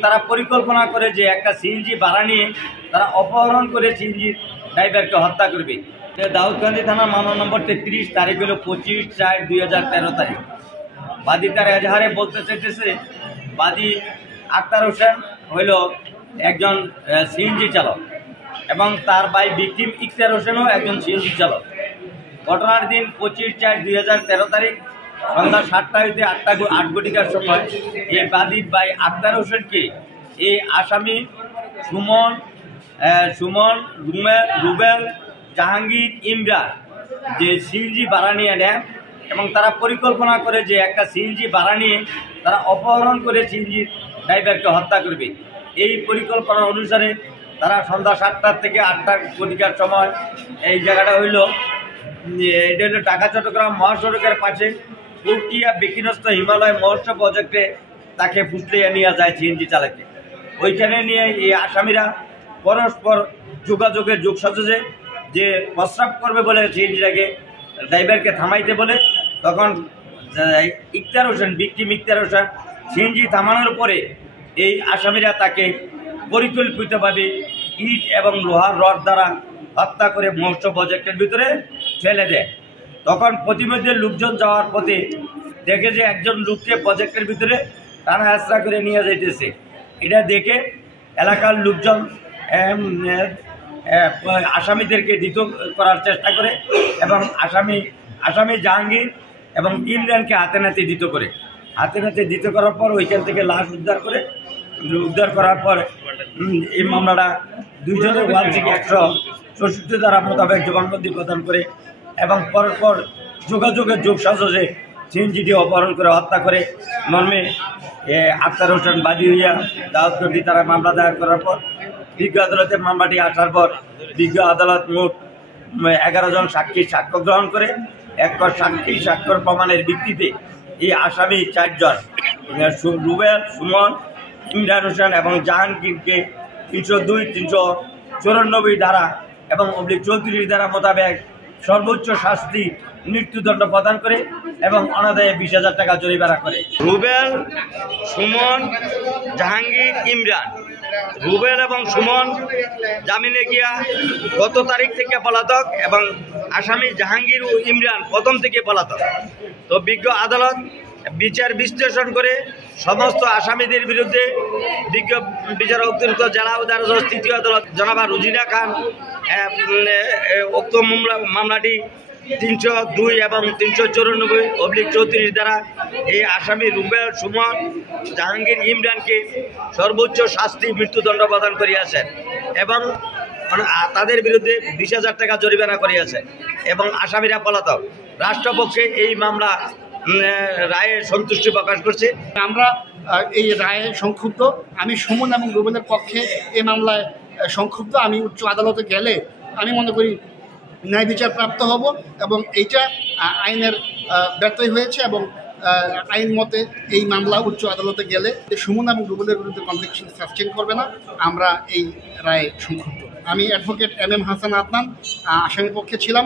তারা পরিকল্পনা করে যে একটা সিএনজি ভাড়া নিয়ে তারা অপহরণ করে সিএনজি ড্রাইভারকে হত্যা করবে। দাউদকান্দি থানা মামলা নম্বর 33, তারিখ হলো 25/4/2013 তারিখ। বাদী তার এজাহারে বলতে চাইতেছে, বাদী আক্তার হোসেন হইল একজন সিএনজি চালক এবং তার ভাই ভিকটিম ইকতার হোসেনও একজন সিএনজি চালক। ঘটনার দিন 25/4/2013 তারিখ সন্ধ্যা 7টা হইতে 8 ঘটিকার সময় এই বাদীর ভাই আক্তার হোসেনকে এই আসামি সুমন, রুবেল, জাহাঙ্গীর, ইমরান যে সিএনজি ভাড়া নিয়ে নেয় এবং তারা পরিকল্পনা করে যে একটা সিএনজি ভাড়া নিয়ে তারা অপহরণ করে সিএনজি ড্রাইভারকে হত্যা করবে। এই পরিকল্পনা অনুসারে তারা সন্ধ্যা 7টা থেকে 8 ঘটিকার সময় এই জায়গাটা হইল এটা হলো ঢাকা চট্টগ্রাম মহাসড়কের পাশে উটিয়া বিকিনস্ত হিমালয় মহোৎসব প্রজেক্টে তাকে ফুসলিয়ে নিয়ে যায় সিএনজি চালকে। ওইখানে নিয়ে এই আসামিরা পরস্পর যোগাযোগের যোগসাজশে যে প্রস্রাব করবে বলে সিএনজিটাকে ড্রাইভারকে থামাইতে বলে, তখন ভিকটিম ইকতার হোসেন সিএনজি থামানোর পরে এই আসামিরা তাকে পরিকল্পিতভাবে ইট এবং লোহার রড দ্বারা হত্যা করে মহোৎসব প্রজেক্টের ভিতরে ফেলে দেয়। তখন প্রতিমধ্যে লোকজন যাওয়ার পথে দেখে যে একজন লোককে প্রজেক্টের ভিতরে টানা হেঁচড়া করে নিয়ে যাইতেছে। এটা দেখে এলাকার লোকজন আসামিদেরকে দ্বিত করার চেষ্টা করে এবং আসামি জাহাঙ্গীর এবং ইমরানকে হাতে নাতে দ্বিত করার পর ওইখান থেকে লাশ উদ্ধার করার পর এই মামলাটা 2/1/166 ধারা মোতাবেক জবানবন্দি প্রদান করে এবং পরস্পর যোগাযোগের যোগসাজশে সিএনজিটি অপহরণ করে হত্যা করে মর্মে আক্তার হোসেন বাদী হইয়া দাউদকান্দি তারা মামলা দায়ের করার পর বিজ্ঞ আদালতে মামলাটি আসার পর বিজ্ঞ আদালত মোট 11 জন সাক্ষীর সাক্ষ্য গ্রহণ করে সাক্ষী স্বাক্ষর প্রমাণের ভিত্তিতে এই আসামি 4 জন রুবেল, সুমন, ইমরান হোসেন এবং জাহাঙ্গীরকে 302, 394 ধারা এবং /34 ধারা মোতাবেক সর্বোচ্চ শাস্তি মৃত্যুদণ্ড প্রদান করে এবং অনাদায়ে 20,000 টাকা জরিমানা করে। রুবেল, সুমন, জাহাঙ্গীর, ইমরান, রুবেল এবং সুমন জামিনে গিয়া গত তারিখ থেকে পলাতক এবং আসামি জাহাঙ্গীর ও ইমরান প্রথম থেকে পলাতক। তো বিজ্ঞ আদালত বিচার বিশ্লেষণ করে সমস্ত আসামিদের বিরুদ্ধে বিজ্ঞ বিচারক জেলা আদালত 3য় আদালত জনাবা রুজিনা খান উক্ত মামলাটি 302 এবং 394/34 দ্বারা এই আসামি রুবেল, সুমন, জাহাঙ্গীর, ইমরানকে সর্বোচ্চ শাস্তি মৃত্যুদণ্ড প্রদান করিয়াছেন এবং তাদের বিরুদ্ধে 20,000 টাকা জরিমানা করিয়াছে এবং আসামিরা পলাতক। রাষ্ট্রপক্ষে এই মামলা রায়ে সন্তুষ্টি প্রকাশ করছে। আমরা এই রায়ে সংক্ষুব্ধ। আমি সুমন এবং রুবেলের পক্ষে এই মামলায় সংক্ষুব্ধ। আমি উচ্চ আদালতে গেলে আমি মনে করি ন্যায় বিচার প্রাপ্ত হব এবং এইটা আইনের ব্যত্যয় হয়েছে এবং আইন মতে এই মামলা উচ্চ আদালতে গেলে সুমন এবং রুবেলের বিরুদ্ধে কনভিকশন সাসটেইন করবে না। আমরা এই রায়ে সংক্ষুব্ধ। আমি অ্যাডভোকেট MM হাসান আদনান আসামির পক্ষে ছিলাম।